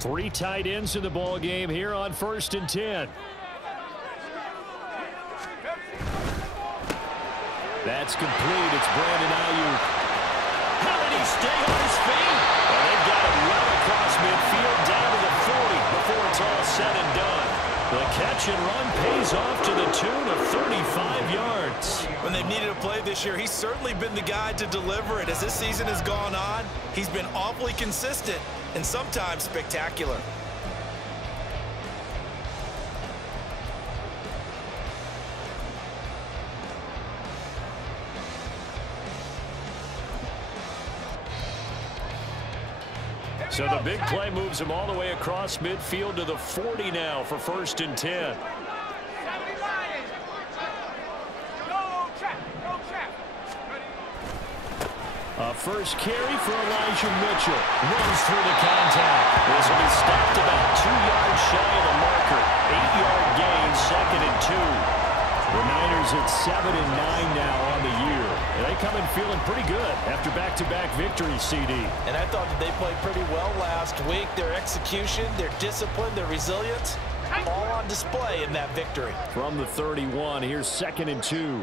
Three tight ends in the ball game here on 1st and 10. That's complete. It's Brandon Ayuk. How did he stay on his feet? Well, they've got him well across midfield down to the 40 before it's all said and done. The catch and run pays off to the tune of 35 yards. When they've needed a play this year, he's certainly been the guy to deliver it. As this season has gone on, he's been awfully consistent and sometimes spectacular. So the big play moves him all the way across midfield to the 40 now for 1st and 10. A first carry for Elijah Mitchell. Runs through the contact. This will be stopped about 2 yards shy of the marker. 8-yard gain, 2nd and 2. The Niners at 7-9 now on the year. And they come in feeling pretty good after back-to-back victories, CD. And I thought that they played pretty well last week. Their execution, their discipline, their resilience, all on display in that victory. From the 31, here's 2nd and 2.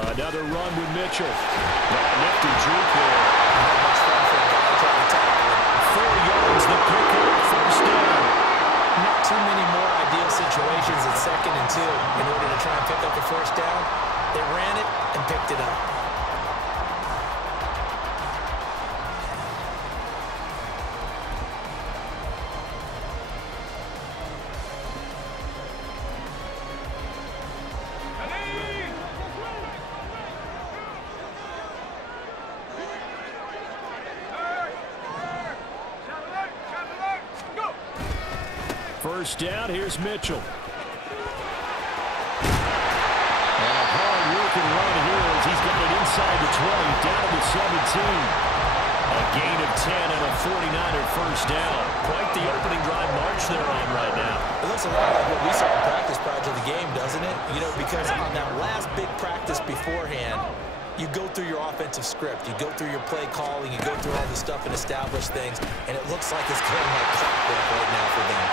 Another run with Mitchell. Nifty juke there. 4 yards the pickup, 1st down. Not too many more ideal situations at 2nd and 2 in order to try and pick up the 1st down. They ran it and picked it up. First down, here's Mitchell. And a hard-working run here as he's got it inside the 20, down to the 17. A gain of 10 and a 49er first down. Quite the opening drive march they're on right now. It looks a lot like what we saw in practice prior to the game, doesn't it? You know, because on that last big practice beforehand, you go through your offensive script. You go through your play calling. You go through all the stuff and establish things. And it looks like it's going like clockwork right now for them.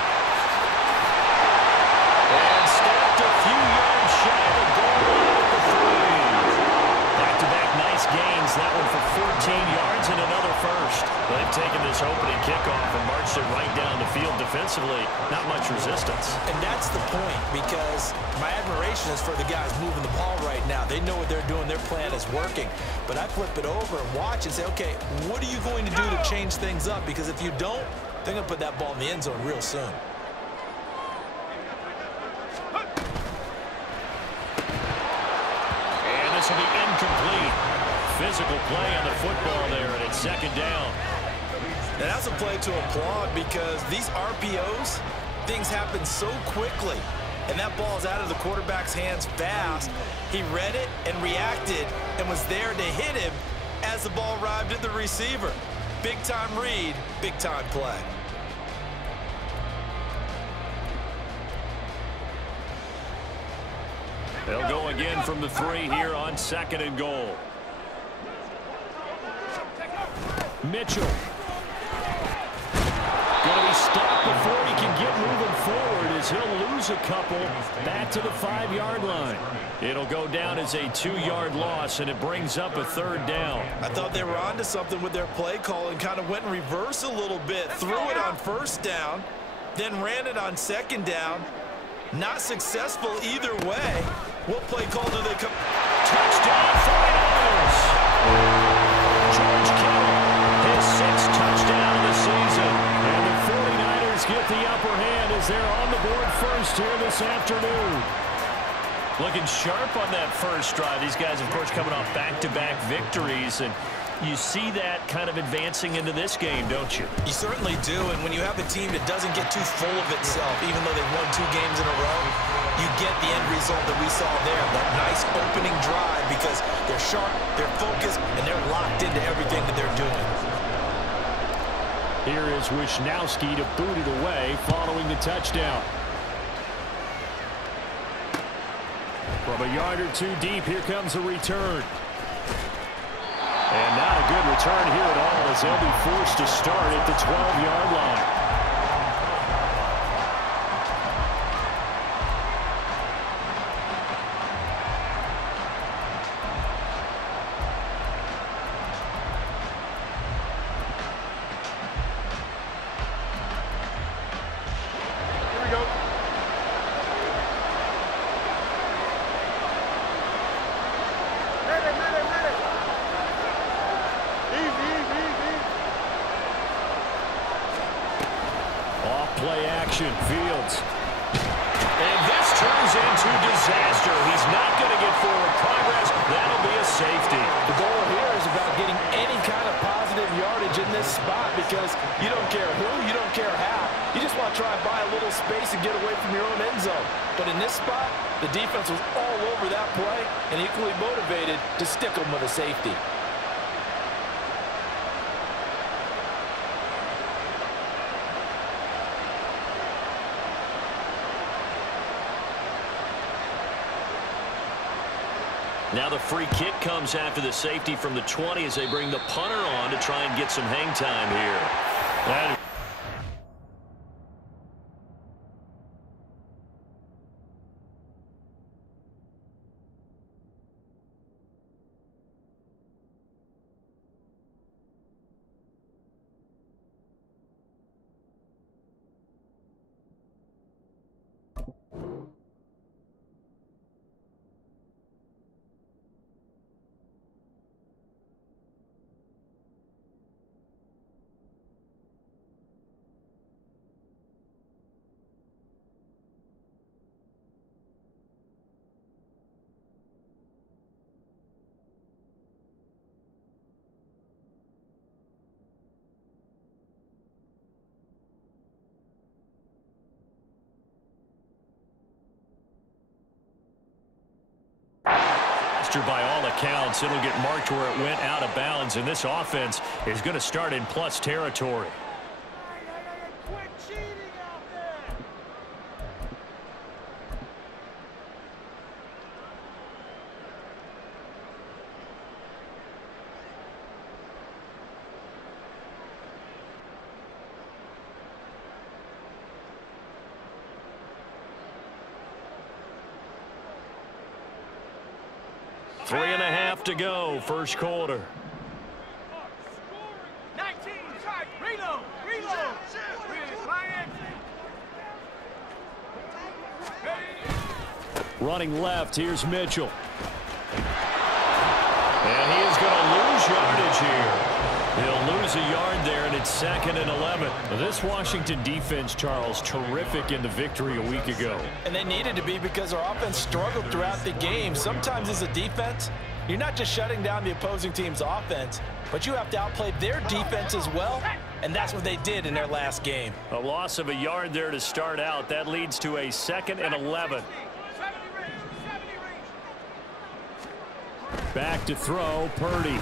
And stopped a few yards shy of the goal line at the 3. Back-to-back nice gains. That one for 14 yards and another first. They've taken this opening kickoff and marched it right down the field defensively. Not much resistance. And that's the point, because my admiration is for the guys moving the ball right now. They know what they're doing. Their plan is working. But I flip it over and watch and say, okay, what are you going to do to change things up? Because if you don't, they're going to put that ball in the end zone real soon. This will be incomplete. Physical play on the football there, and it's 2nd down. And that's a play to applaud, because these RPOs, things happen so quickly. And that ball's out of the quarterback's hands fast. He read it and reacted and was there to hit him as the ball arrived at the receiver. Big-time read, big-time play. They'll go again from the 3 here on 2nd and goal. Mitchell. Going to be stopped before he can get moving forward as he'll lose a couple back to the 5-yard line. It'll go down as a 2-yard loss, and it brings up a 3rd down. I thought they were onto something with their play call and kind of went in reverse a little bit. Threw it on 1st down, then ran it on 2nd down. Not successful either way. What play call do they come? Touchdown, 49ers! George Kittle, his 6th touchdown of the season. And the 49ers get the upper hand as they're on the board first here this afternoon. Looking sharp on that first drive. These guys, of course, coming off back-to-back victories. And you see that kind of advancing into this game, don't you? You certainly do, and when you have a team that doesn't get too full of itself, even though they've won 2 games in a row, you get the end result that we saw there, that nice opening drive, because they're sharp, they're focused, and they're locked into everything that they're doing. Here is Wisnowski to boot it away following the touchdown. From a yard or 2 deep, here comes a return. And not a good return here at all as they'll be forced to start at the 12-yard line. Play action, Fields. And this turns into disaster. He's not going to get forward progress. That'll be a safety. The goal here is about getting any kind of positive yardage in this spot because you don't care who, you don't care how. You just want to try and buy a little space and get away from your own end zone. But in this spot, the defense was all over that play and equally motivated to stick them with a safety. Now the free kick comes after the safety from the 20 as they bring the punter on to try and get some hang time here. By all accounts, it'll get marked where it went out of bounds, and this offense is going to start in plus territory. Quit cheating out there. Three and a half to go, first quarter. 19, reload. Running left, here's Mitchell. And he is going to lose yardage here. He'll lose a yard there, and it's 2nd and 11. This Washington defense, Charles, terrific in the victory a week ago. And they needed to be because our offense struggled throughout the game. Sometimes as a defense, you're not just shutting down the opposing team's offense, but you have to outplay their defense as well, and that's what they did in their last game. A loss of a yard there to start out. That leads to a 2nd and 11. Back to throw, Purdy.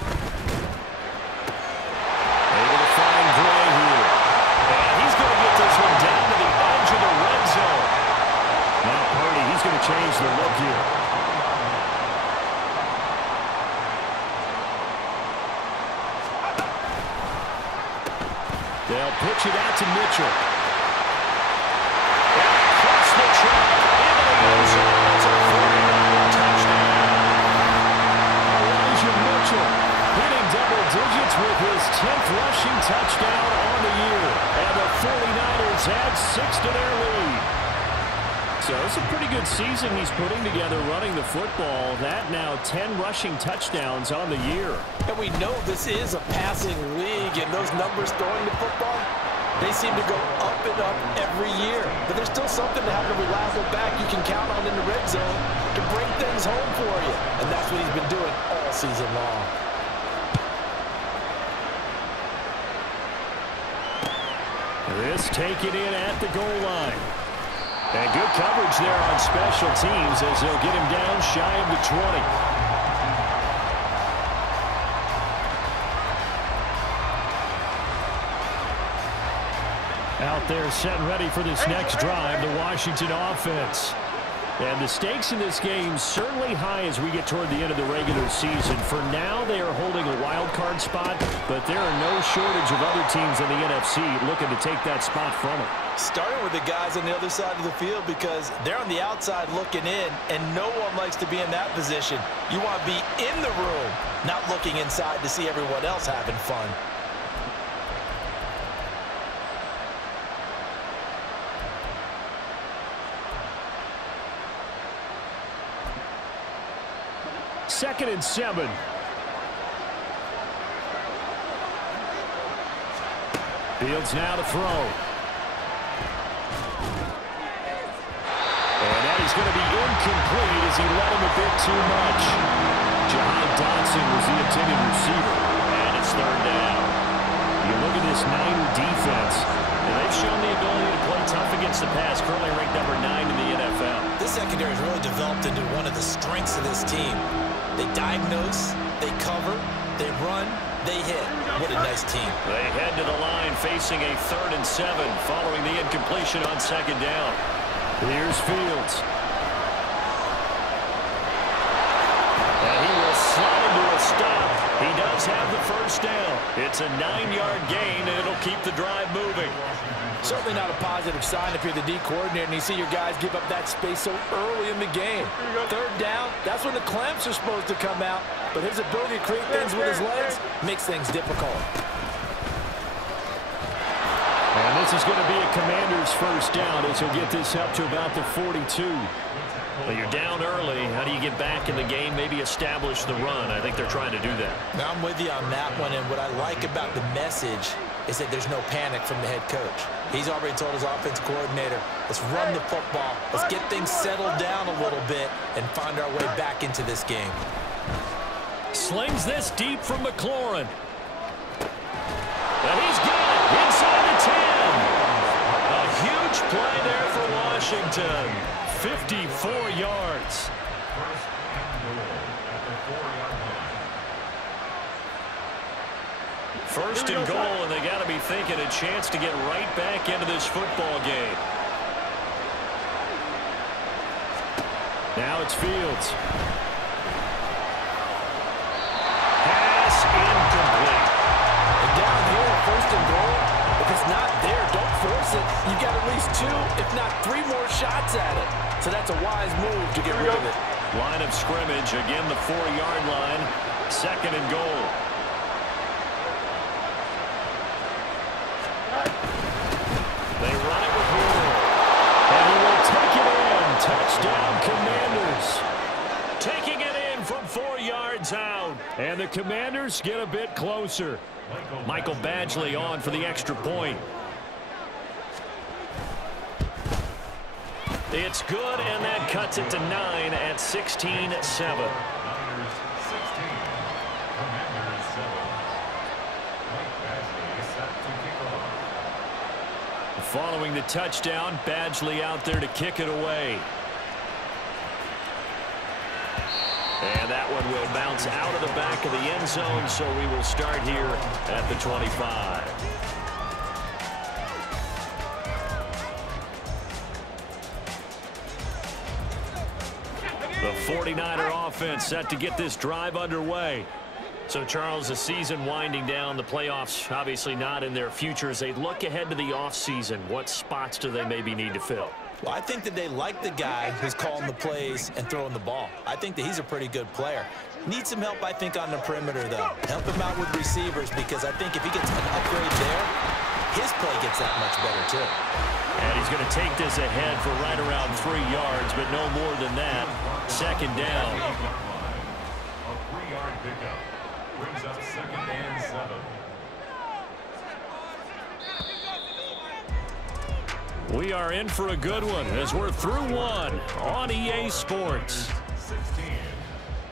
Able to find Gray here. And he's going to get this one down to the edge of the red zone. Now Purdy, he's going to change the look here. They'll pitch it out to Mitchell. Across the track into the end zone. It's a 49 touchdown. Mitchell hitting double digits with his 10th rushing touchdown on the year. And the 49ers add 6 to their lead. So it's a pretty good season he's putting together running the football. That now 10 rushing touchdowns on the year. And we know this is a passing league, and those numbers throwing the football, they seem to go up and up every year. But there's still something to have a reliable back you can count on in the red zone to bring things home for you. And that's what he's been doing all season long. This taken in at the goal line. And good coverage there on special teams as they'll get him down shy of the 20. Out there set and ready for this next drive, the Washington offense. And the stakes in this game certainly high as we get toward the end of the regular season. For now, they are holding a wild card spot, but there are no shortage of other teams in the NFC looking to take that spot from them. Starting with the guys on the other side of the field because they're on the outside looking in, and no one likes to be in that position. You want to be in the room, not looking inside to see everyone else having fun. Second and 7. Fields now to throw. And that is going to be incomplete as he led him a bit too much. Jahan Dotson was the intended receiver. And it's third down. You look at this Niner defense, and they've shown the ability to play tough against the pass, currently ranked number 9 in the NFL. This secondary has really developed into one of the strengths of this team. They diagnose, they cover, they run, they hit. What a nice team. They head to the line facing a 3rd and 7 following the incompletion on second down. Here's Fields. And he will slide into a stop. He does have the first down. It's a 9-yard gain, and it'll keep the drive moving. Certainly not a positive sign if you're the D coordinator and you see your guys give up that space so early in the game. Third down, that's when the clamps are supposed to come out, but his ability to create things with his legs makes things difficult. And this is going to be a Commander's first down as he'll get this up to about the 42. Well, you're down early. How do you get back in the game, maybe establish the run? I think they're trying to do that. Now, I'm with you on that one, and what I like about the message is that there's no panic from the head coach. He's already told his offense coordinator, let's run the football, let's get things settled down a little bit and find our way back into this game. Slings this deep from McLaurin. And he's got it inside the 10. A huge play there for Washington. 54 yards. First and goal, and they got to be thinking a chance to get right back into this football game. Now it's Fields. Pass incomplete. And down here, first and goal, if it's not there, don't force it. You got at least 2, if not 3 more shots at it. So that's a wise move to get rid of it. Line of scrimmage, again the 4-yard line. Second and goal. They run it with Moore. And he will take it in. Touchdown, Commanders. Taking it in from 4 yards out. And the Commanders get a bit closer. Michael Badgley on for the extra point. It's good, and that cuts it to 9 at 16-7. Following the touchdown, Badgley out there to kick it away. And that one will bounce out of the back of the end zone, so we will start here at the 25. The 49er offense set to get this drive underway. So, Charles, the season winding down, the playoffs obviously not in their future. As they look ahead to the offseason, what spots do they maybe need to fill? Well, I think that they like the guy who's calling the plays and throwing the ball. I think that he's a pretty good player. Needs some help, I think, on the perimeter, though. Help him out with receivers, because I think if he gets an upgrade there, his play gets that much better, too. And he's going to take this ahead for right around 3 yards, but no more than that. Second down. A 3-yard pickup brings up 2nd and 7. We are in for a good one as we're through one on EA Sports. 16.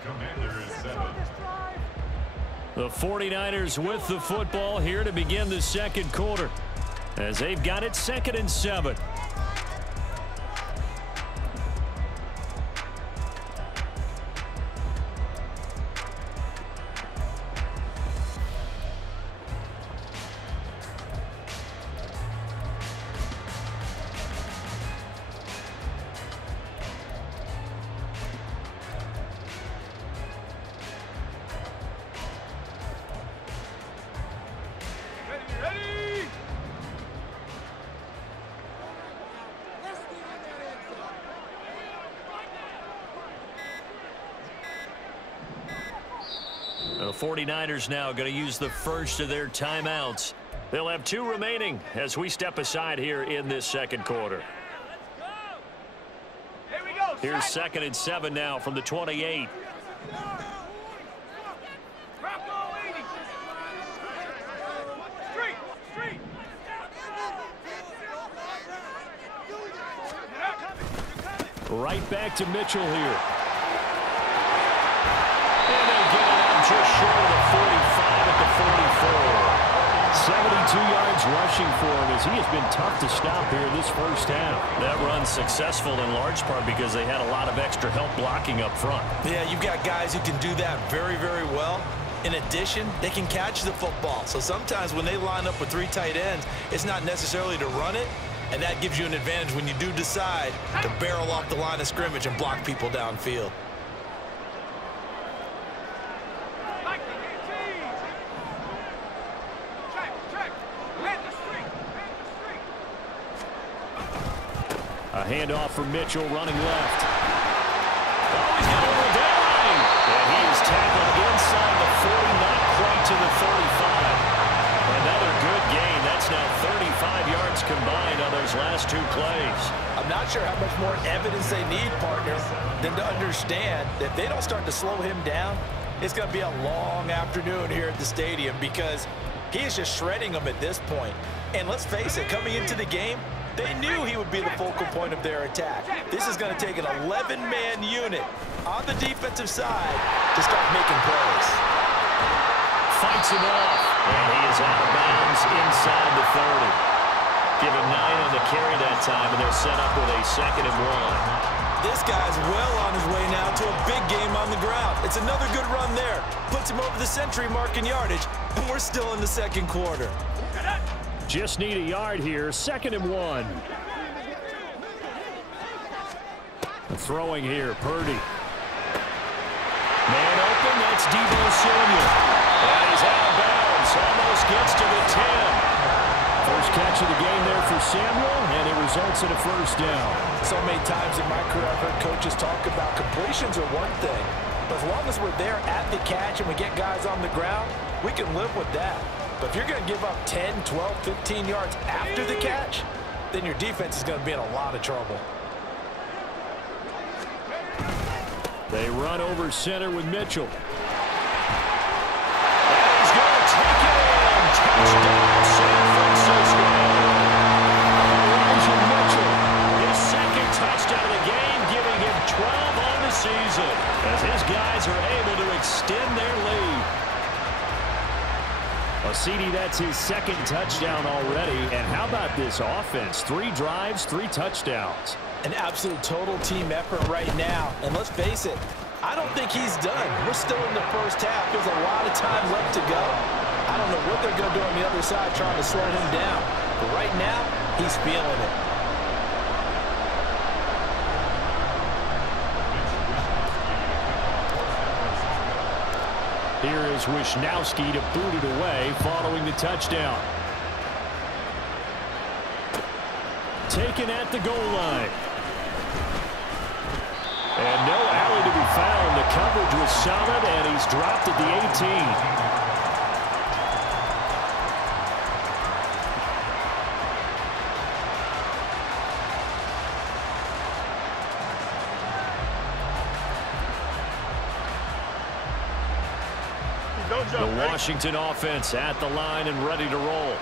Commander is 7. The 49ers with the football here to begin the second quarter as they've got it 2nd and 7. 49ers now going to use the first of their timeouts. They'll have 2 remaining as we step aside here in this second quarter. Here's 2nd and 7 now from the 28. Right back to Mitchell here. And they get it out just short of the 45 at the 44. 72 yards rushing for him as he has been tough to stop here this first half. That run's successful in large part because they had a lot of extra help blocking up front. Yeah, you've got guys who can do that very, very well. In addition, they can catch the football. So sometimes when they line up with 3 tight ends, it's not necessarily to run it, and that gives you an advantage when you do decide to barrel off the line of scrimmage and block people downfield. A handoff for Mitchell running left. Oh, he's got a little down. And he is tackled inside the 40, not quite to the 35. Another good gain. That's now 35 yards combined on those last 2 plays. I'm not sure how much more evidence they need, partner, than to understand that if they don't start to slow him down, it's going to be a long afternoon here at the stadium because he is just shredding them at this point. And let's face it, coming into the game, they knew he would be the focal point of their attack. This is going to take an 11-man unit on the defensive side to start making plays. Fights him off, and he is out of bounds inside the 30. Give him 9 on the carry that time, and they're set up with a 2nd and 1. This guy's well on his way now to a big game on the ground. It's another good run there. Puts him over the century mark in yardage, and we're still in the second quarter. Just need a yard here. 2nd and 1. Throwing here, Purdy. Man open, that's Deebo Samuel. And he's out of bounds, almost gets to the 10. First catch of the game there for Samuel, and it results in a first down. So many times in my career I've heard coaches talk about completions are one thing, but as long as we're there at the catch and we get guys on the ground, we can live with that. But if you're going to give up 10, 12, 15 yards after the catch, then your defense is going to be in a lot of trouble. They run over center with Mitchell. And he's going to take it in. Touchdown, San Francisco. Elijah Mitchell, his 2nd touchdown of the game, giving him 12 on the season as his guys are able to extend their lead. CD, that's his 2nd touchdown already. And how about this offense? 3 drives, 3 touchdowns. An absolute total team effort right now. And let's face it, I don't think he's done. We're still in the first half. There's a lot of time left to go. I don't know what they're going to do on the other side trying to slow him down. But right now, he's feeling it. Here is Wisnowski to boot it away following the touchdown. Taken at the goal line. And no alley to be found. The coverage was solid, and he's dropped at the 18. The Washington offense at the line and ready to roll.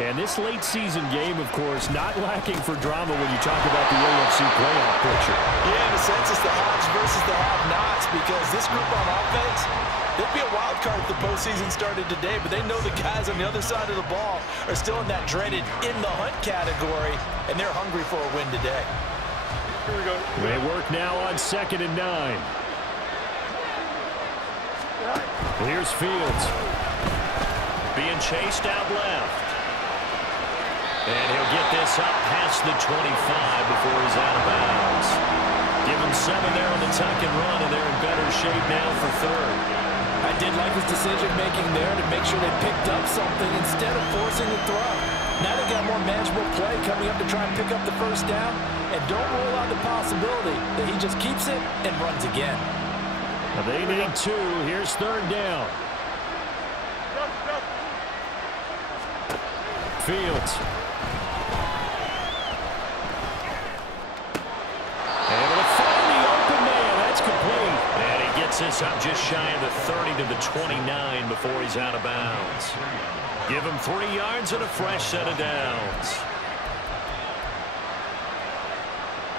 And this late season game, of course, not lacking for drama when you talk about the AFC playoff picture. Yeah, in a sense, it's the haves versus the have-nots because this group on offense, they'd be a wild card if the postseason started today, but they know the guys on the other side of the ball are still in that dreaded in-the-hunt category, and they're hungry for a win today. Here we go. They work now on 2nd and 9. Here's Fields. Being chased out left. And he'll get this up past the 25 before he's out of bounds. Give him 7 there on the tuck and run, and they're in better shape now for 3rd. I did like his decision-making there to make sure they picked up something instead of forcing the throw. Now they got a more manageable play coming up to try and pick up the first down, and don't rule out the possibility that he just keeps it and runs again. They need 2. Here's 3rd down. Fields. Able to find the open man. That's complete. And he gets this up just shy of the 30 to the 29 before he's out of bounds. Give him 3 yards and a fresh set of downs.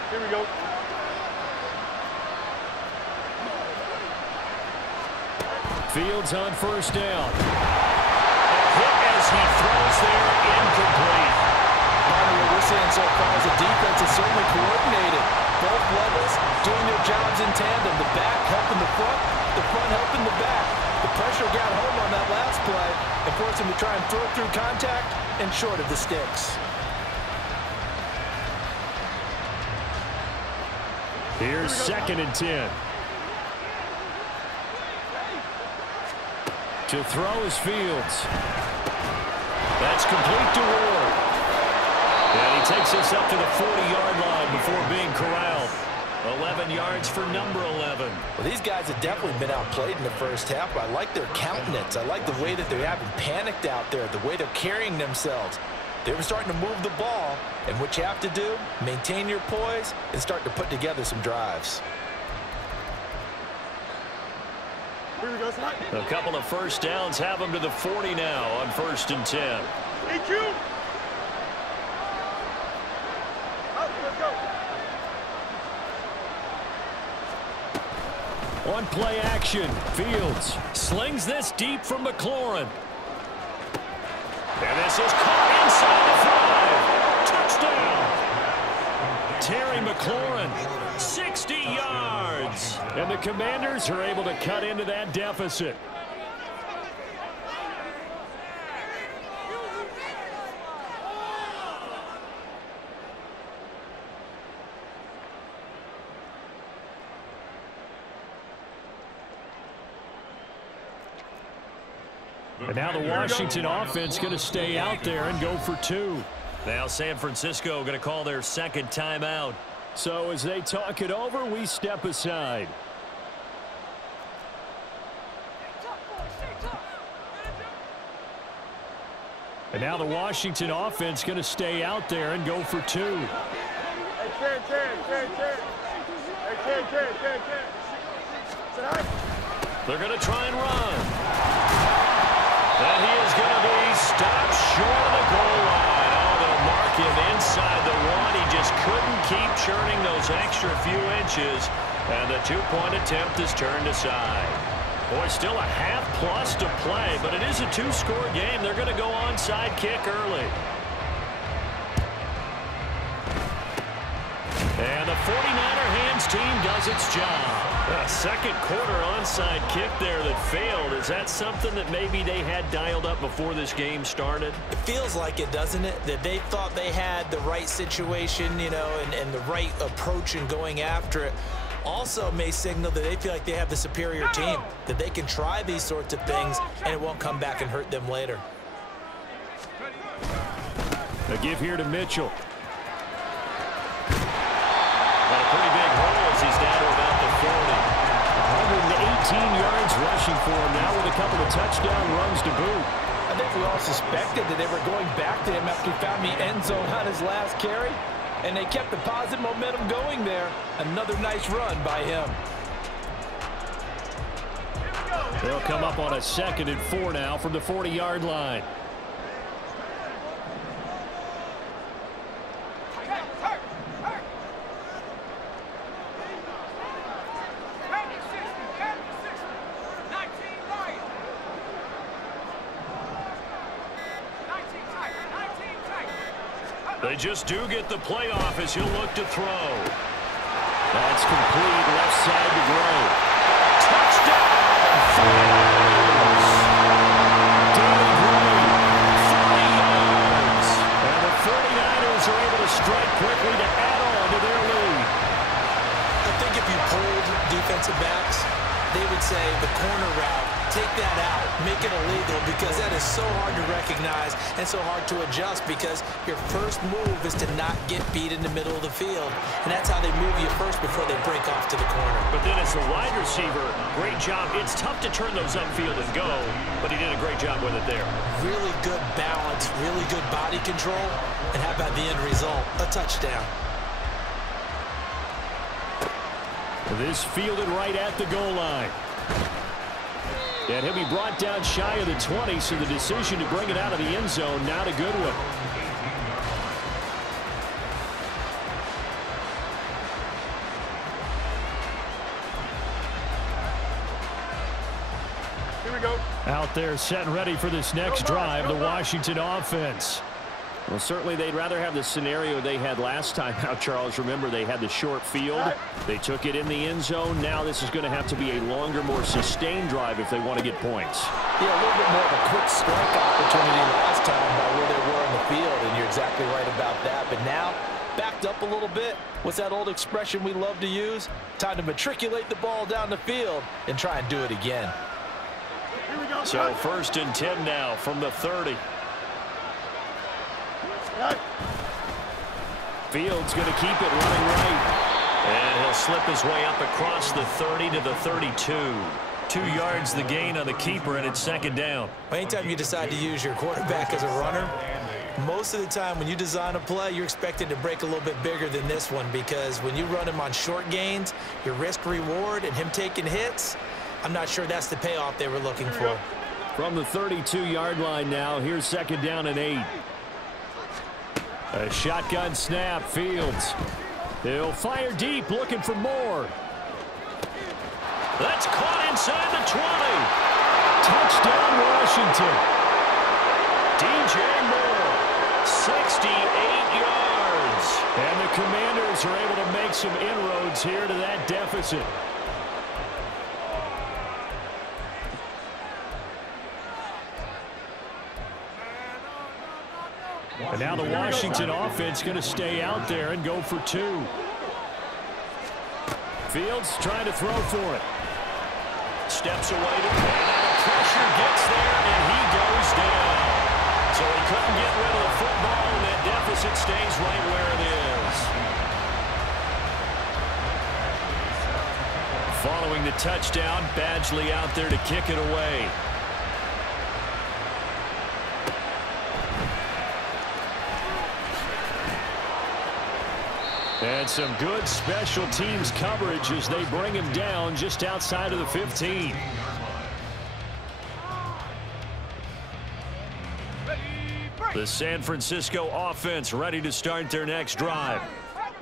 Here we go. Fields on first down. A hit as he throws there, incomplete. What we're seeing so far is the defense is certainly coordinated. Both levels doing their jobs in tandem. The back helping the front helping the back. The pressure got home on that last play and forced him to try and throw through contact and short of the sticks. Here's 2nd and 10. To throw is Fields. That's complete to Ward. And he takes us up to the 40-yard line before being corralled. 11 yards for number 11. Well, these guys have definitely been outplayed in the first half, but I like their countenance. I like the way that they haven't panicked out there, the way they're carrying themselves. They were starting to move the ball, and what you have to do, maintain your poise and start to put together some drives. Here we go, A couple of first downs have them to the 40 now on 1st and 10. EQ. Let's go. On play action, Fields slings this deep from McLaurin. And this is caught inside the 5. Touchdown. Terry McLaurin, 60 yards. And the Commanders are able to cut into that deficit. And now the Washington offense going to stay out there and go for 2. Now San Francisco going to call their 2nd timeout. So as they talk it over, we step aside. And now the Washington offense going to stay out there and go for 2. Hey, They're going to try and run. And he is going to be stopped short of the goal line. Oh, they'll mark him inside the 1. He just couldn't keep churning those extra few inches. And the 2-point attempt is turned aside. Boy, still a half-plus to play, but it is a 2-score game. They're going to go onside kick early. And the 49er hands team does its job. A second quarter onside kick there that failed. Is that something that maybe they had dialed up before this game started? It feels like it, doesn't it? That they thought they had the right situation, you know, and the right approach in going after it. Also may signal that they feel like they have the superior team, that they can try these sorts of things and it won't come back and hurt them later. A give here to Mitchell. Got a pretty big hole as he's down to about the 40. 118 yards rushing for him now with a couple of touchdown runs to boot. I think we all suspected that they were going back to him after he found the end zone on his last carry, and they kept the positive momentum going there. Another nice run by him. They'll come up on a 2nd and 4 now from the 40-yard line. They just do get the playoff as he'll look to throw. That's complete, left side to Gray. Touchdown! Danny Gray, 40 yards. And the 49ers are able to strike quickly to add on to their lead. I think if you polled defensive backs, they would say the corner route take that out, make it illegal, because that is so hard to recognize and so hard to adjust, because your first move is to not get beat in the middle of the field, and that's how they move you first before they break off to the corner. But then as a wide receiver, great job. It's tough to turn those upfield and go, but he did a great job with it there. Really good balance, really good body control, and how about the end result? A touchdown. This fielded right at the goal line. And he'll be brought down shy of the 20, so the decision to bring it out of the end zone, not a good one. Here we go. Out there set and ready for this next drive, the Washington offense. Well, certainly they'd rather have the scenario they had last time out, Charles. Remember, they had the short field. They took it in the end zone. Now this is going to have to be a longer, more sustained drive if they want to get points. Yeah, a little bit more of a quick strike opportunity last time by where they were in the field, and you're exactly right about that. But now, backed up a little bit. What's that old expression we love to use? Time to matriculate the ball down the field and try and do it again. So 1st and 10 now from the 30. Fields going to keep it running right. And he'll slip his way up across the 30 to the 32. 2 yards the gain on the keeper, and it's 2nd down. Anytime you decide to use your quarterback as a runner, most of the time when you design a play, you're expected to break a little bit bigger than this one, because when you run him on short gains, your risk-reward and him taking hits, I'm not sure that's the payoff they were looking for. From the 32-yard line now, here's 2nd down and 8. A shotgun snap, Fields. He'll fire deep, looking for more. That's caught inside the 20. Touchdown, Washington. DJ Moore, 68 yards. And the Commanders are able to make some inroads here to that deficit. And now the Washington offense going to stay out there and go for 2. Fields trying to throw for it. Steps away to pressure, gets there, and he goes down. So he couldn't get rid of the football, and that deficit stays right where it is. Following the touchdown, Badgley out there to kick it away. And some good special teams coverage as they bring him down just outside of the 15. The San Francisco offense ready to start their next drive.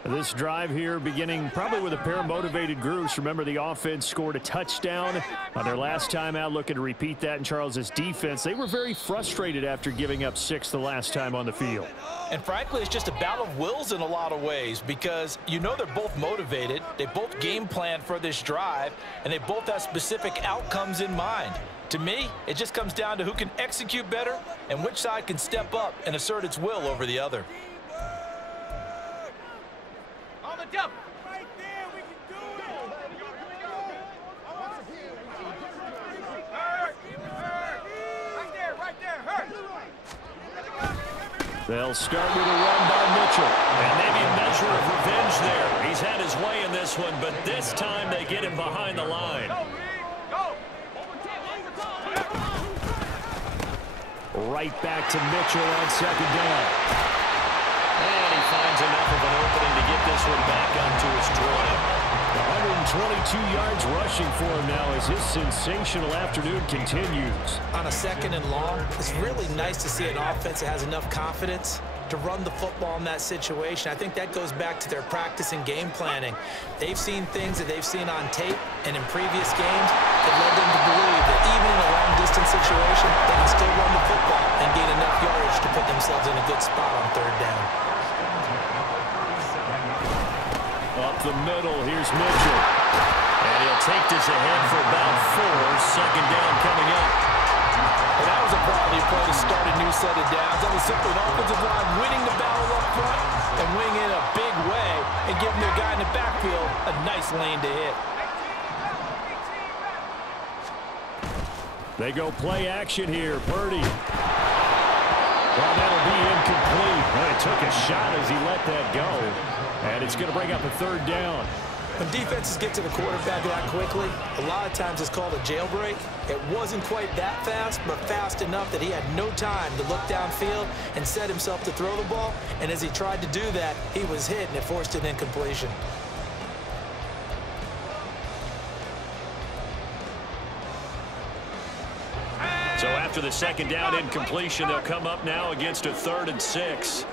This drive here beginning probably with a pair of motivated groups. Remember, the offense scored a touchdown on their last time out, looking to repeat that in Charles's defense. They were very frustrated after giving up 6 the last time on the field. And frankly, it's just a battle of wills in a lot of ways, because you know they're both motivated. They both game plan for this drive, and they both have specific outcomes in mind. To me, it just comes down to who can execute better and which side can step up and assert its will over the other. Right there, we can do it. Right there, hurt. They'll start with a run by Mitchell. And maybe a measure of revenge there. He's had his way in this one, but this time they get him behind the line. Right back to Mitchell on 2nd down. And he finds enough of an opening to get this one back onto his drive. 122 yards rushing for him now as his sensational afternoon continues. On a 2nd and long, it's really nice to see an offense that has enough confidence to run the football in that situation. I think that goes back to their practice and game planning. They've seen things that they've seen on tape and in previous games that led them to believe that even in a long-distance situation, they can still run the football and gain enough yardage to put themselves in a good spot on 3rd down. Up the middle, here's Mitchell. And he'll take this ahead for about 4. 2nd down coming up. And that was a quality play to start a new set of downs. That was simply an offensive line winning the battle up front and winning in a big way and giving their guy in the backfield a nice lane to hit. They go play action here. Purdy. Well, that'll be incomplete. Well, he took a shot as he let that go. And it's going to bring up a third down. When defenses get to the quarterback that quickly, a lot of times it's called a jailbreak. It wasn't quite that fast, but fast enough that he had no time to look downfield and set himself to throw the ball. And as he tried to do that, he was hit, and it forced an incompletion. So after the second down incompletion, they'll come up now against a 3rd and 6.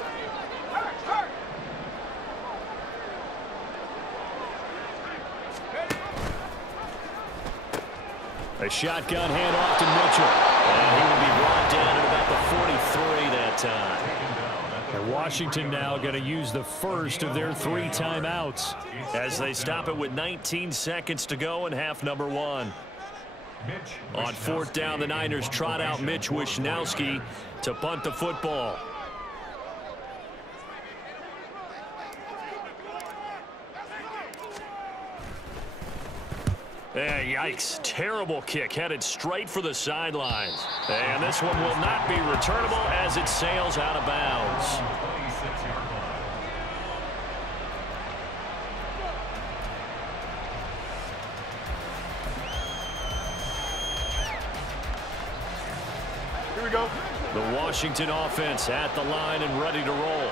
A shotgun handoff to Mitchell. And he will be brought down at about the 43 that time. And Washington now going to use the first of their 3 timeouts as they stop it with 19 seconds to go in half number 1. On 4th down, the Niners trot out Mitch Wishnowski to punt the football. Yikes. Terrible kick headed straight for the sidelines. And this one will not be returnable as it sails out of bounds. Here we go. The Washington offense at the line and ready to roll.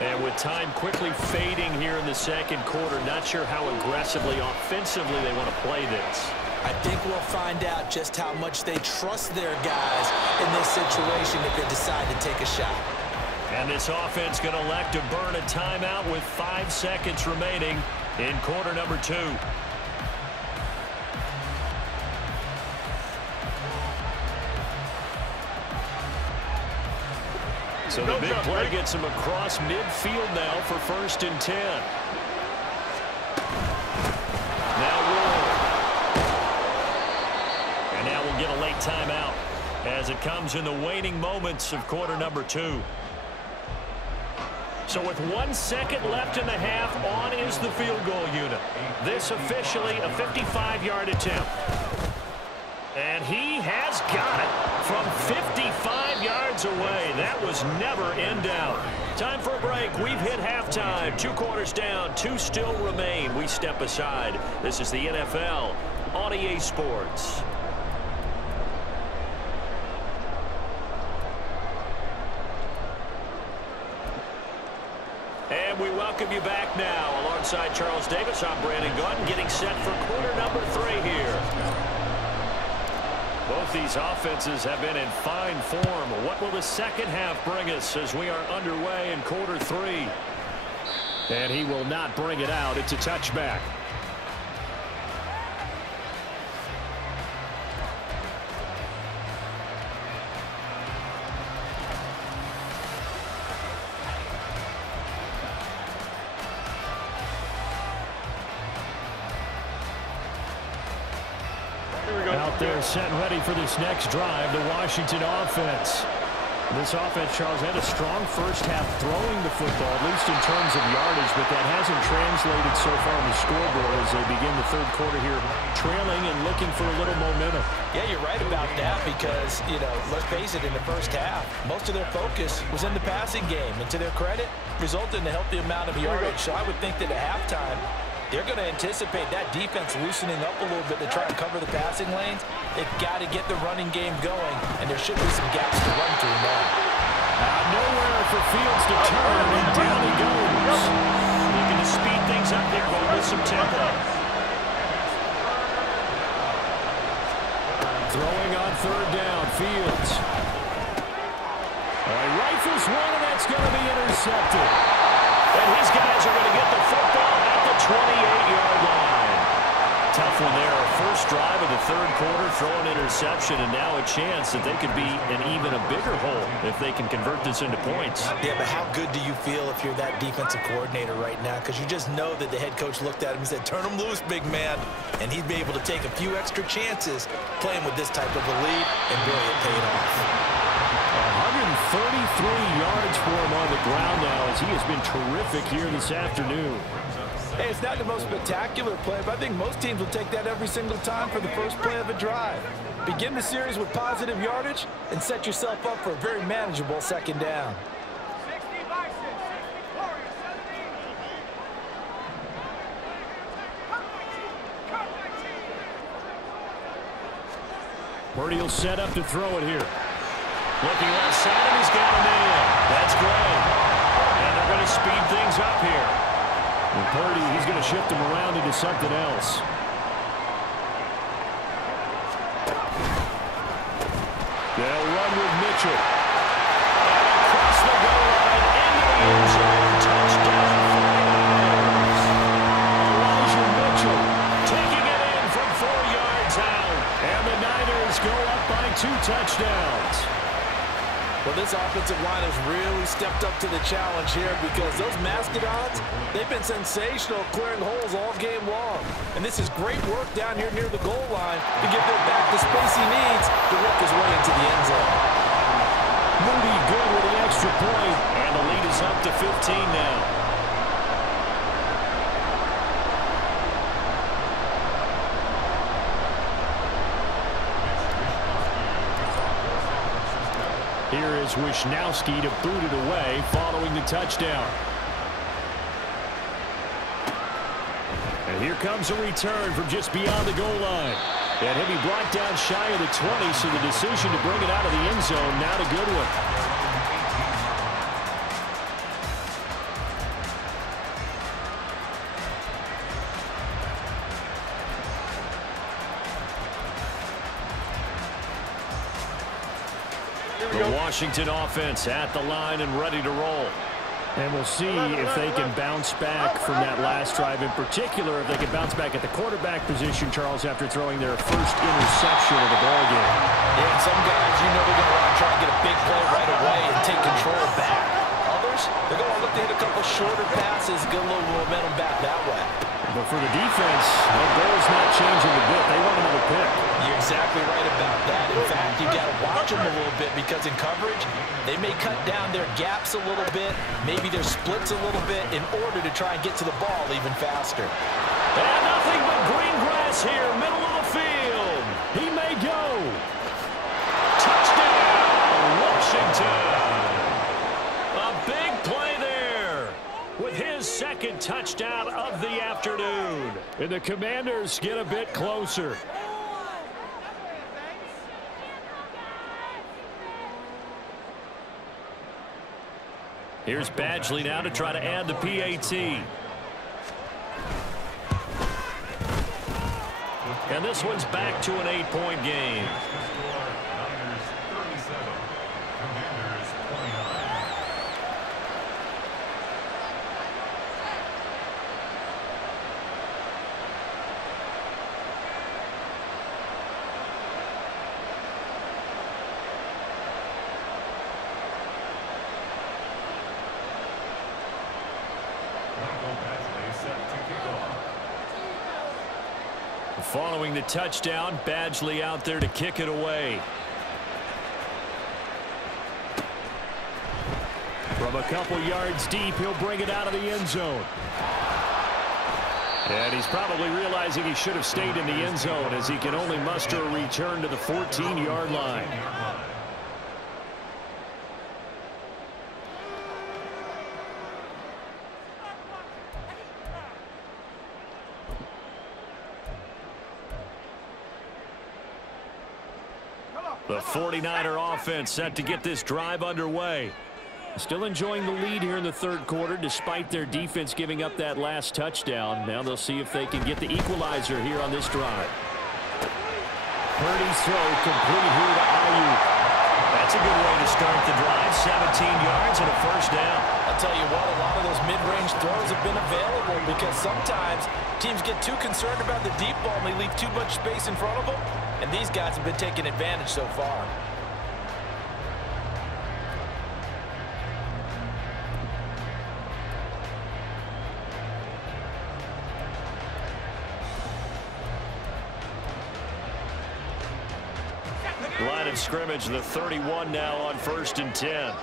And with time quickly fading here in the second quarter, not sure how aggressively, offensively they want to play this. I think we'll find out just how much they trust their guys in this situation if they decide to take a shot. And this offense going to elect to burn a timeout with 5 seconds remaining in quarter number 2. So the big play gets him across midfield now for 1st and 10. Now roll. And now we'll get a late timeout as it comes in the waning moments of quarter number 2. So with 1 second left in the half, on is the field goal unit. This officially a 55-yard attempt. And he has got it from 55 yards away. That was never in doubt. Time for a break. We've hit halftime. 2 quarters down. 2 still remain. We step aside. This is the NFL on EA Sports. And we welcome you back now. Alongside Charles Davis, I'm Brandon Gautin, getting set for quarter number 3 here. Both these offenses have been in fine form. What will the second half bring us as we are underway in quarter 3? And he will not bring it out. It's a touchback. Out there set and ready for this next drive, the Washington offense. This offense, Charles, had a strong first half throwing the football, at least in terms of yardage, but that hasn't translated so far on the scoreboard as they begin the third quarter here, trailing and looking for a little momentum. Yeah, you're right about that because, let's face it, in the first half, most of their focus was in the passing game. And to their credit, resulted in a healthy amount of yardage. So I would think that at halftime, they're going to anticipate that defense loosening up a little bit to try and cover the passing lanes. They've got to get the running game going, and there should be some gaps to run through now. Nowhere for Fields to turn, and down he goes. Looking to speed things up there, going with some tempo. Throwing on 3rd down, Fields. He rifles one, and that's going to be intercepted. And his guys are going to get the football at the 28-yard line. Tough one there. First drive of the third quarter, throw an interception, and now a chance that they could be in even a bigger hole if they can convert this into points. Yeah, but how good do you feel if you're that defensive coordinator right now? Because you just know that the head coach looked at him and said, turn him loose, big man. And he'd be able to take a few extra chances playing with this type of a lead, and really it paid off. 133 yards for him on the ground now as he has been terrific here this afternoon. Hey, it's not the most spectacular play, but I think most teams will take that every single time for the first play of a drive. Begin the series with positive yardage and set yourself up for a very manageable second down. 60 Bison, 60 Warriors, 17. Purdy will set up to throw it here. Looking left side, and he's got a man. That's great. And they're going to speed things up here. And Purdy, he's going to shift him around into something else. They'll run with Mitchell. And across the goal line, into the end zone. Touchdown, 49ers. Elijah Mitchell taking it in from 4 yards out. And the Niners go up by 2 touchdowns. Well, this offensive line has really stepped up to the challenge here because those Mastodons, they've been sensational clearing holes all game long. And this is great work down here near the goal line to give their back the space he needs to work his way into the end zone. Moody good with the extra point, and the lead is up to 15 now. Here is Wishnowski to boot it away following the touchdown. And here comes a return from just beyond the goal line. And he'll be brought down shy of the 20, so the decision to bring it out of the end zone, not a good one. The Washington offense at the line and ready to roll. And we'll see if they can bounce back from that last drive. In particular, if they can bounce back at the quarterback position, Charles, after throwing their first interception of the ballgame. Yeah, and some guys, you know, they're going to want to try and get a big play right away and take control back. Others, they're going to look to hit a couple shorter passes, get a little momentum back that way. But for the defense, their goal's not changing a bit. They want another pick. You're exactly right about that. In fact, you've got to watch them a little bit because in coverage, they may cut down their gaps a little bit, maybe their splits a little bit in order to try and get to the ball even faster. And nothing but green grass here, middle of the field. He may go. Touchdown, Washington. A big play there with his second touchdown of the afternoon. And the Commanders get a bit closer. Here's Badgley now to try to add the PAT. And this one's back to an 8-point game. Niners 37, Commanders 29. Following the touchdown, Badgley out there to kick it away. From a couple yards deep, he'll bring it out of the end zone. And he's probably realizing he should have stayed in the end zone as he can only muster a return to the 14-yard line. The 49er offense set to get this drive underway. Still enjoying the lead here in the third quarter despite their defense giving up that last touchdown. Now they'll see if they can get the equalizer here on this drive. Purdy's throw complete here to Ayuk. That's a good way to start the drive. 17 yards and a first down. I'll tell you what, a lot of those mid-range throws have been available because sometimes teams get too concerned about the deep ball and they leave too much space in front of them. And these guys have been taking advantage so far. Line of scrimmage, the 31 now on 1st and 10.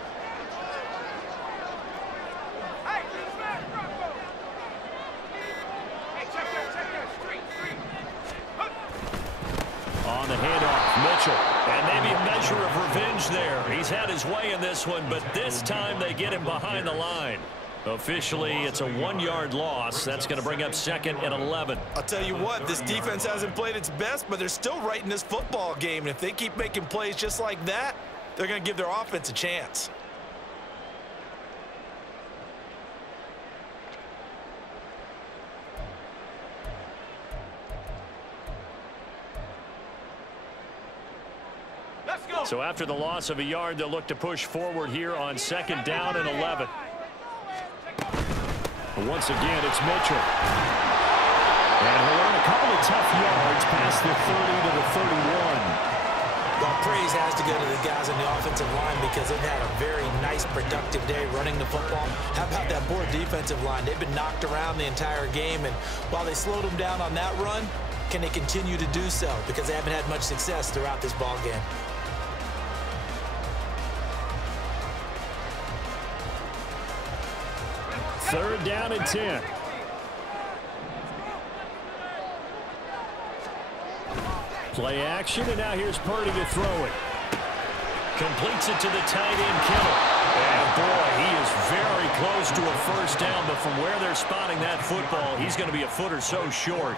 Mitchell. And maybe a measure of revenge there. He's had his way in this one, but this time they get him behind the line. Officially, it's a 1-yard loss. That's going to bring up 2nd and 11. I'll tell you what, this defense hasn't played its best, but they're still right in this football game. And if they keep making plays just like that, they're going to give their offense a chance. Let's go. So after the loss of a yard, they'll look to push forward here on 2nd down and 11. Once again, it's Mitchell. And he'll earn a couple of tough yards past the 30 to the 31. Well, praise has to go to the guys on the offensive line because they've had a very nice, productive day running the football. How about that poor defensive line? They've been knocked around the entire game, and while they slowed them down on that run, can they continue to do so? Because they haven't had much success throughout this ball game. Third down and 10. Play action, and now here's Purdy to throw it. Completes it to the tight end, Kittle. And boy, he is very close to a first down, but from where they're spotting that football, he's going to be a foot or so short.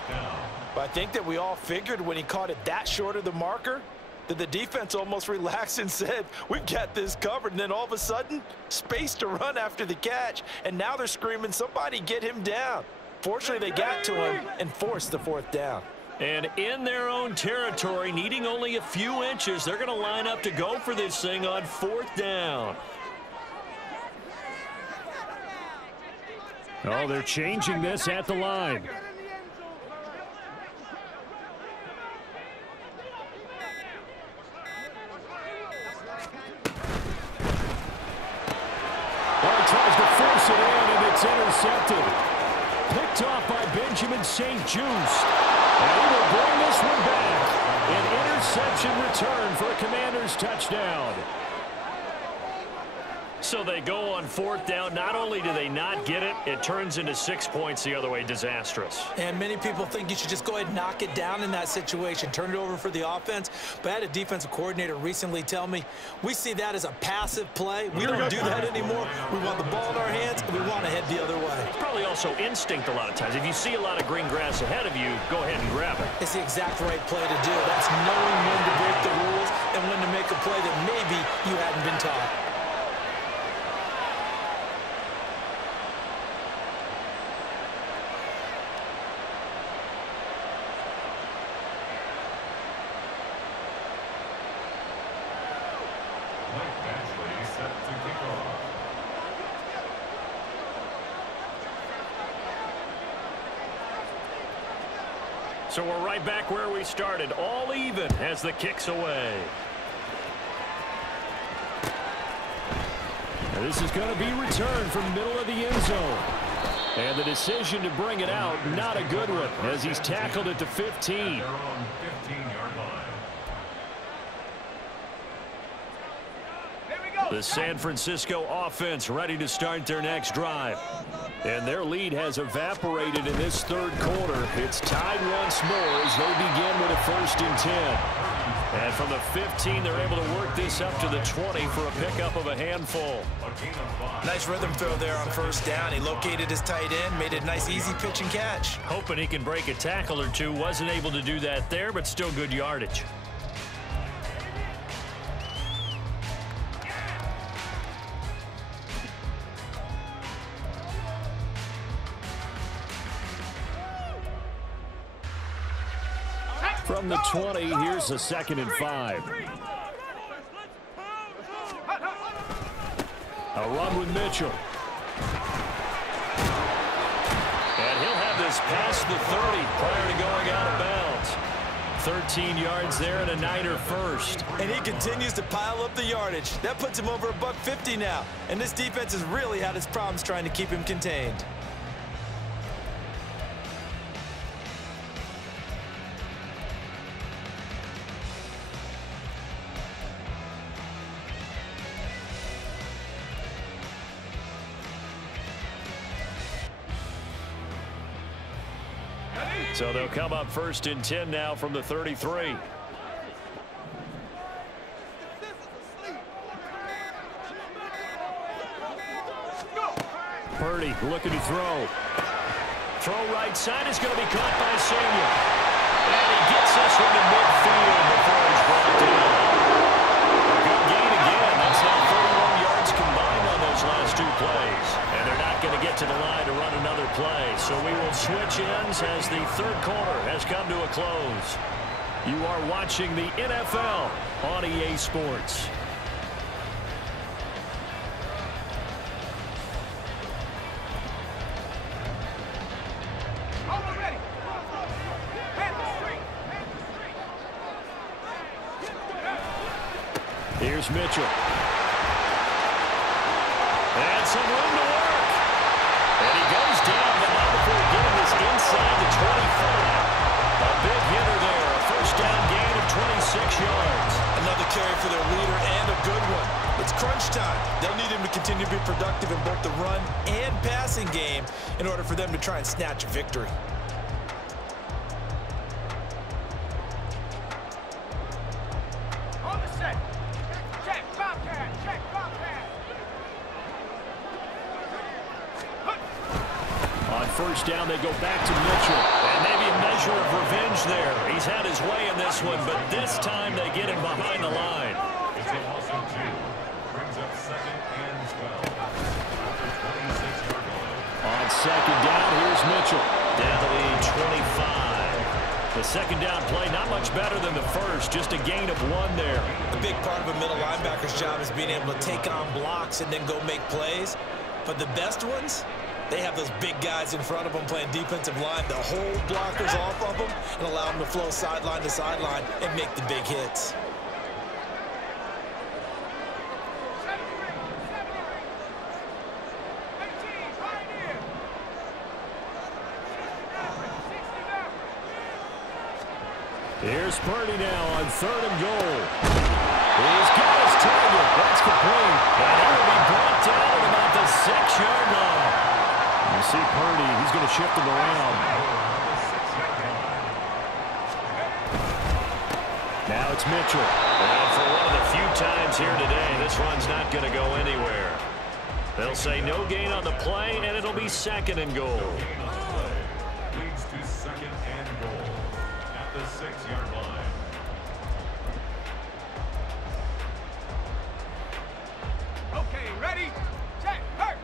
But I think that we all figured when he caught it that short of the marker, that the defense almost relaxed and said, we've got this covered. And then all of a sudden, space to run after the catch. And now they're screaming, somebody get him down. Fortunately, they got to him and forced the 4th down. And in their own territory, needing only a few inches, they're going to line up to go for this thing on 4th down. Oh, they're changing this at the line. Tries to force it in, and it's intercepted. Picked off by Benjamin St. Juste. And he will bring this one back. An interception return for a Commanders touchdown. So they go on 4th down. Not only do they not get it, it turns into 6 points the other way. Disastrous. And many people think you should just go ahead and knock it down in that situation, turn it over for the offense. But I had a defensive coordinator recently tell me, we see that as a passive play. We don't do that anymore. We want the ball in our hands, and we want to head the other way. It's probably also instinct a lot of times. If you see a lot of green grass ahead of you, go ahead and grab it. It's the exact right play to do. That's knowing when to break the rules and when to make a play that maybe you hadn't been taught. So we're right back where we started, all even as the kick's away. And this is going to be returned from middle of the end zone. And the decision to bring it out, not a good one, as he's tackled at the 15. They're on 15-yard line. The San Francisco offense ready to start their next drive. And their lead has evaporated in this third quarter. It's tied once more as they begin with a 1st and 10. And from the 15, they're able to work this up to the 20 for a pickup of a handful. Nice rhythm throw there on 1st down. He located his tight end, made a nice easy pitch and catch. Hoping he can break a tackle or two. Wasn't able to do that there, but still good yardage. From the 20, here's a 2nd and 5. A run with Mitchell. And he'll have this past the 30 prior to going out of bounds. 13 yards there and a Niner first. And he continues to pile up the yardage. That puts him over $150 now. And this defense has really had its problems trying to keep him contained. So they'll come up 1st and 10 now from the 33. Purdy looking to throw. Throw right side is going to be caught by Samuel. And he gets this one to midfield before he's brought down. A good gain again. That's now 31 yards combined on those last two plays. And they're not going to get to the line to run another play. So we will switch ends as the third quarter has come to a close. You are watching the NFL on EA Sports. Here's Mitchell. And some room to work. And he goes down, but not before getting this inside the 25. A big hitter there. A first down gain of 26 yards. Another carry for their leader and a good one. It's crunch time. They'll need him to continue to be productive in both the run and passing game in order for them to try and snatch a victory. First down, they go back to Mitchell. And maybe a measure of revenge there. He's had his way in this one, but this time they get him behind the line. It's a loss of 2. Brings up 2nd and 12. At the 26-yard line. On second down, here's Mitchell. Down to the 25. The second down play, not much better than the first. Just a gain of 1 there. A big part of a middle linebacker's job is being able to take on blocks and then go make plays. But the best ones, they have those big guys in front of them playing defensive line to hold blockers off of them and allow them to flow sideline to sideline and make the big hits. Here's Purdy now on 3rd and goal. He's got his target. That's complete. And he will be brought down at about the 6-yard line. You see Purdy, he's going to shift him around. Now it's Mitchell. And for one of the few times here today, this one's not going to go anywhere. They'll say no gain on the play, and it'll be 2nd and goal. Leads to 2nd and goal at the 6-yard line. Okay, ready? Check. Hurt.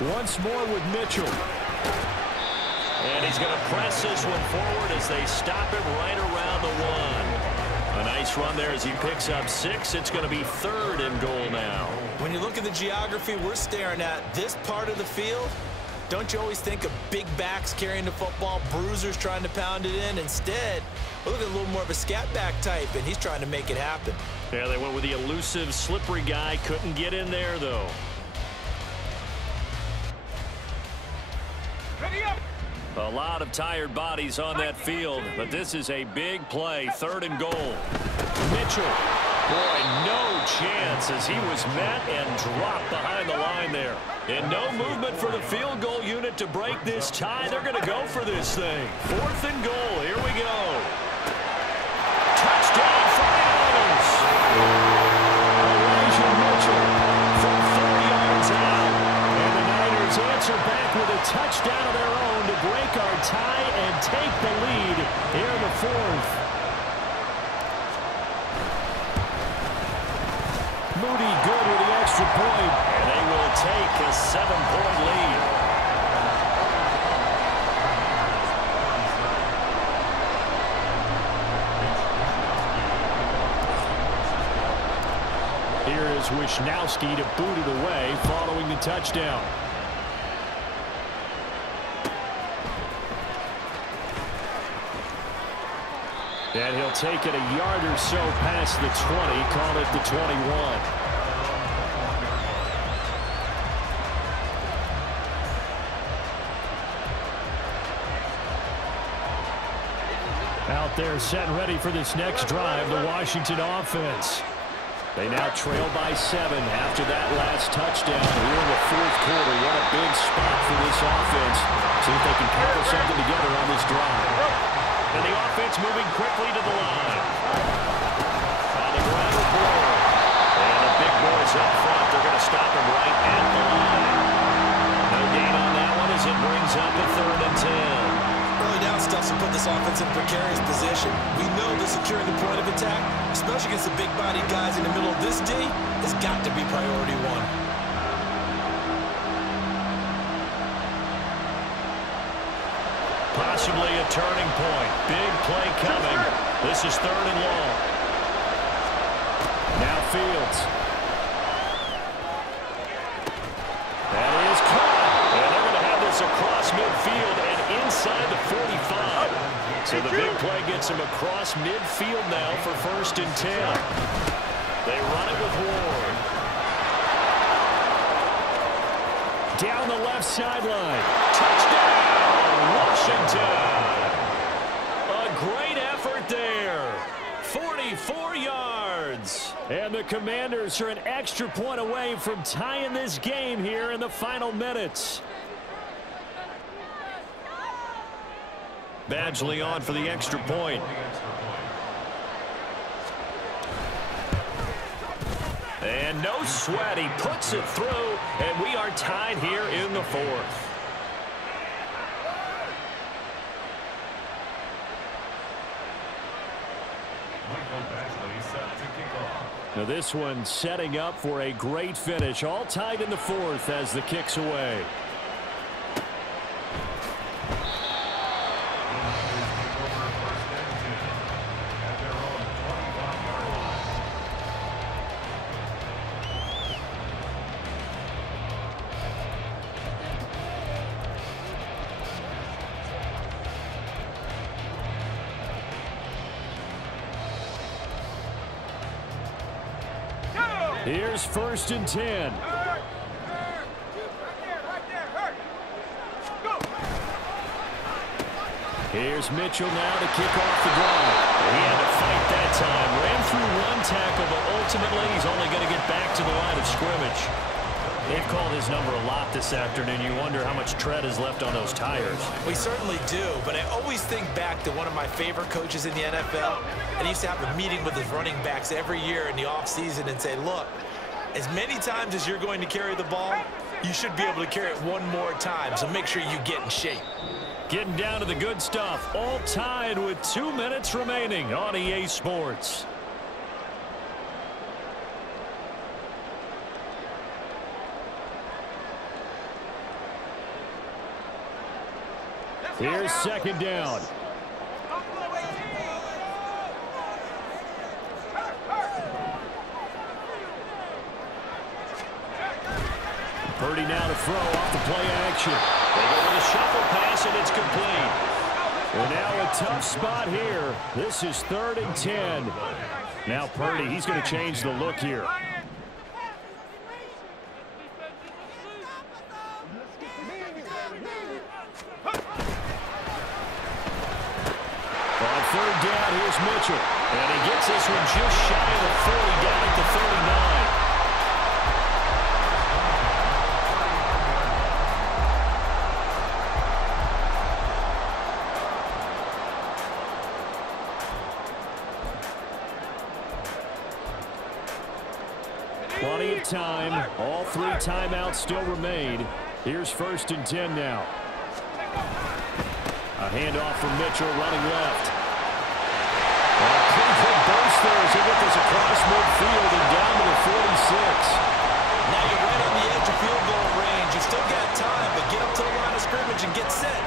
Once more with Mitchell. And he's going to press this one forward as they stop him right around the 1. A nice run there as he picks up 6. It's going to be 3rd and goal now. When you look at the geography we're staring at, this part of the field, don't you always think of big backs carrying the football, bruisers trying to pound it in? Instead, we're looking at a little more of a scat back type, and he's trying to make it happen. Yeah, they went with the elusive, slippery guy. Couldn't get in there, though. Ready up. A lot of tired bodies on that field, but this is a big play. 3rd and goal. Mitchell. Boy, no chance as he was met and dropped behind the line there. And no movement for the field goal unit to break this tie. They're going to go for this thing. 4th and goal. Here we go. Touchdown for the Niners. Elijah Mitchell from 4 yards out. And the Niners answer back with a touchdown of their own to break our tie and take the lead here in the 4th. Moody good with the extra point, and they will take a 7-point lead. Here is Wisnowski to boot it away following the touchdown. And he'll take it a yard or so past the 20, call it the 21. Out there set and ready for this next drive, the Washington offense. They now trail by 7 after that last touchdown here in the 4th quarter. What a big spot for this offense. See if they can cobble something together on this drive. And the offense moving quickly to the line. On the ground with Ward. And the big boys up front. They're going to stop him right at the line. No gain on that one as it brings up a 3rd and 10. Early down stuffs will put this offense in a precarious position. We know that securing the point of attack, especially against the big-bodied guys in the middle of this D, has got to be priority one. Possibly a turning point. Big play coming. This is 3rd and long. Now Fields. That is caught. And they're going to have this across midfield and inside the 45. So the big play gets him across midfield now for 1st and 10. They run it with Ward. Down the left sideline. Touchdown, Washington. A great effort there. 44 yards. And the Commanders are an extra point away from tying this game here in the final minutes. Badgley on for the extra point. And no sweat. He puts it through, and we are tied here in the 4th. Now this one setting up for a great finish. All tied in the 4th as the kick's away. Here's 1st and 10. Here's Mitchell now to kick off the drive. He had to fight that time. Ran through 1 tackle, but ultimately he's only going to get back to the line of scrimmage. They've called his number a lot this afternoon. You wonder how much tread is left on those tires. We certainly do, but I always think back to one of my favorite coaches in the NFL, and he used to have a meeting with his running backs every year in the offseason and say, look, as many times as you're going to carry the ball, you should be able to carry it 1 more time, so make sure you get in shape. Getting down to the good stuff, all tied with 2 minutes remaining on EA Sports. Here's 2nd down. Purdy now to throw off the play action. They go with a shuffle pass, and it's complete. And now a tough spot here. This is 3rd and 10. Now Purdy, he's going to change the look here. On 3rd down, here's Mitchell. And he gets this one just shy of the 40, down at the 39. Plenty of time. All 3 timeouts still remain. Here's 1st and 10 now. A handoff from Mitchell running left. And a pretty quick burst there as he gets this across midfield and down to the 46. Now you're right on the edge of field goal range. You still got time, but get up to the line of scrimmage and get set.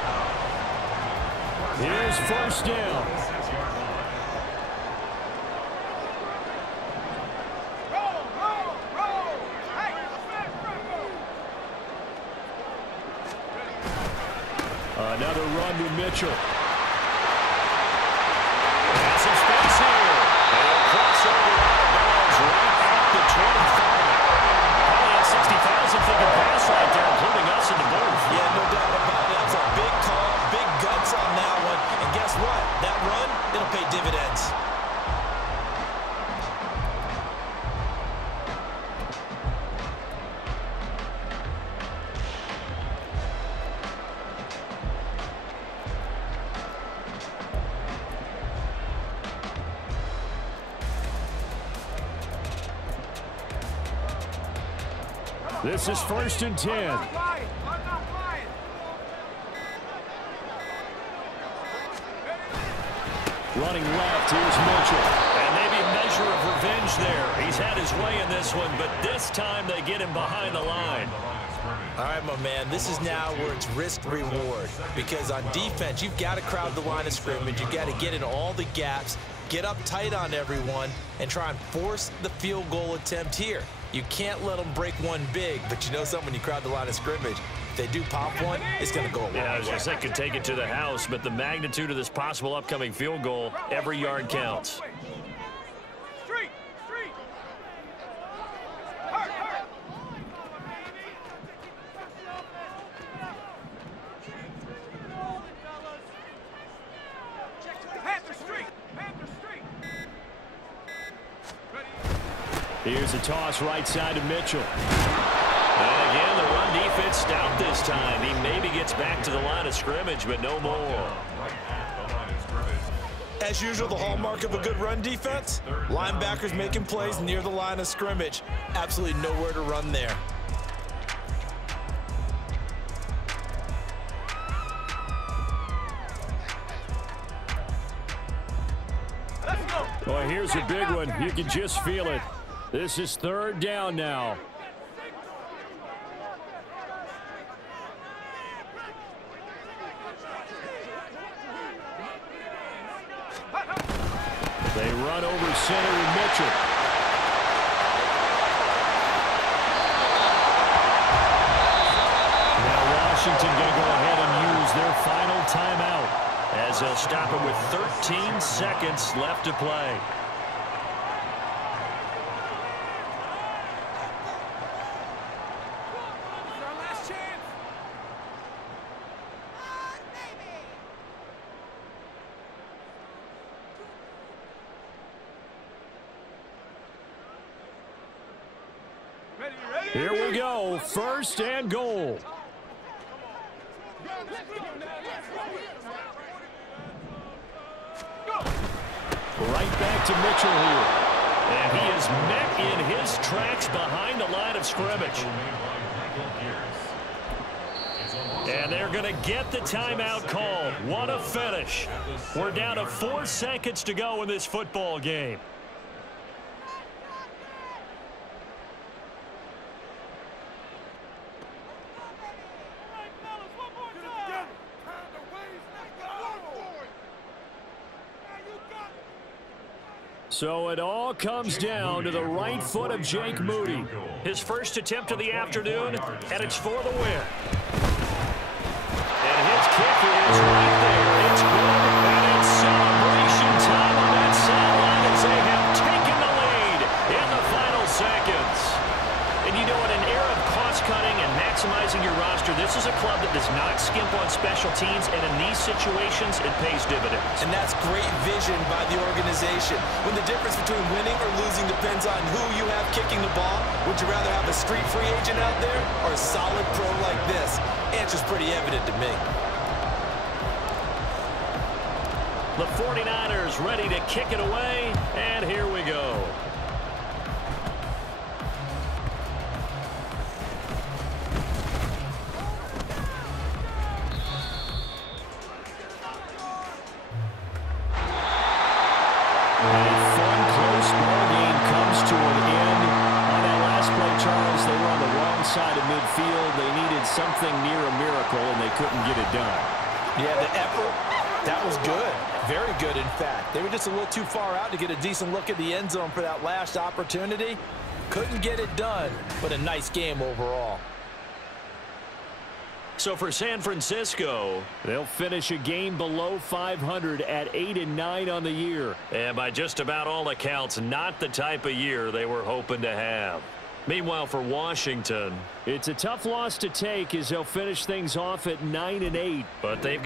Here's 1st down. Another run to Mitchell. And some space here. And a crossover out of bounds right at the 25. Probably had 60,000 thinking pass right there, including us in the booth. Yeah, no doubt about it. That's a big call, big guts on that one. And guess what? That run, it'll pay dividends. This is 1st and 10. Running left, here's Mitchell. And maybe a measure of revenge there. He's had his way in this one, but this time they get him behind the line. All right, my man, this is now where it's risk-reward. Because on defense, you've got to crowd the line of scrimmage. You've got to get in all the gaps, get up tight on everyone, and try and force the field goal attempt here. You can't let them break one big, but you know something, when you crowd the line of scrimmage, if they do pop one, it's going to go away. Yeah, I was going to say could take it to the house, but the magnitude of this possible upcoming field goal, every yard counts. Here's a toss right side to Mitchell. And again, the run defense stout this time. He maybe gets back to the line of scrimmage, but no more. As usual, the hallmark of a good run defense, linebackers making plays near the line of scrimmage. Absolutely nowhere to run there. Well, here's a big one. You can just feel it. This is 3rd down now. They run over center with Mitchell. Now Washington going to go ahead and use their final timeout, as they'll stop it with 13 seconds left to play. Here we go, 1st and goal. Right back to Mitchell here. And he is met in his tracks behind the line of scrimmage. And they're going to get the timeout called. What a finish. We're down to 4 seconds to go in this football game. So it all comes down to the right foot of Jake Moody. His first attempt of the afternoon, and it's for the win. And his kicker is right there. It's good, and it's celebration time on that sideline as they have taken the lead in the final seconds. And you know, in an era of cost-cutting and maximizing your roster, this is a club that does not skimp on special teams, and in these situations, it pays dividends. And that's great vision by the organization. When the difference between winning or losing depends on who you have kicking the ball, would you rather have a street free agent out there or a solid pro like this? Answer's pretty evident to me. The 49ers ready to kick it away, and here we go. Side of midfield, they needed something near a miracle, and they couldn't get it done. Yeah, the effort, that was good. Very good, in fact. They were just a little too far out to get a decent look at the end zone for that last opportunity. Couldn't get it done, but a nice game overall. So for San Francisco, they'll finish a game below 500 at 8-9 on the year. And by just about all accounts, not the type of year they were hoping to have. Meanwhile, for Washington, it's a tough loss to take as they'll finish things off at 9-8. But they've